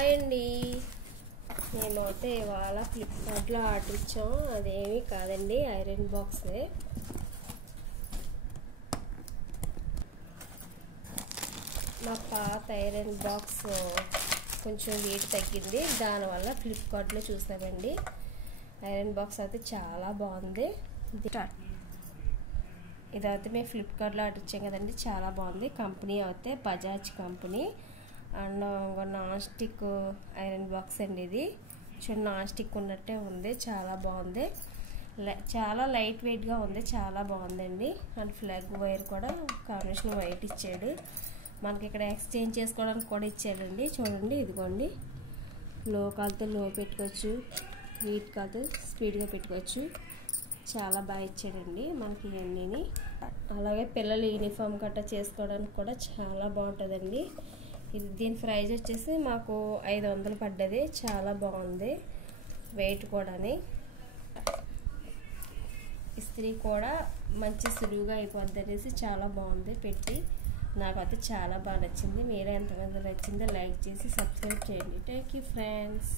Hi అండి, మేమైతే ఇవాళ ఫ్లిప్కార్ట్లో ఆర్డర్ ఇచ్చాం. అదేమీ కాదండి, ఐరన్ బాక్సే. మా పాత ఐరన్ బాక్స్ కొంచెం వెయిట్ తగ్గింది, దానివల్ల ఫ్లిప్కార్ట్లో చూసామండి. ఐరన్ బాక్స్ అయితే చాలా బాగుంది. ఇదైతే మేము ఫ్లిప్కార్ట్లో ఆర్డర్ ఇచ్చాం కదండి, చాలా బాగుంది. కంపెనీ అయితే Bajaj company. And non stick iron box అండి. ఇది చూడండి, నాన్ స్టిక్ ఉన్నట్టే ఉంది, చాలా బాగుంది. చాలా లైట్ వెయిట్గా ఉంది, చాలా బాగుందండి. అండ్ ఫ్లాగ్ వైర్ కూడా కాంబినేషన్ వైట్ ఇచ్చాడు. మనకి ఇక్కడ ఎక్స్చేంజ్ చేసుకోవడానికి కూడా ఇచ్చాడండి. చూడండి, ఇదిగోండి, లో కాల్తో లో పెట్టుకోవచ్చు, హీట్ కాల్తో స్పీడ్గా పెట్టుకోవచ్చు. చాలా బాగా ఇచ్చాడండి మనకి ఇవన్నీ. అలాగే పిల్లలు యూనిఫామ్ గట్రా చేసుకోవడానికి కూడా చాలా బాగుంటుందండి. దీని ప్రైస్ వచ్చేసి మాకు 500 పడ్డది. చాలా బాగుంది, వెయిట్ కూడాని. ఇస్త్రీ కూడా మంచి సులువుగా అయిపోద్ది అనేసి చాలా బాగుంది పెట్టి. నాకైతే చాలా బాగా నచ్చింది. మీరే ఎంతమంది నచ్చిందో లైక్ చేసి సబ్స్క్రైబ్ చేయండి. Thank you friends.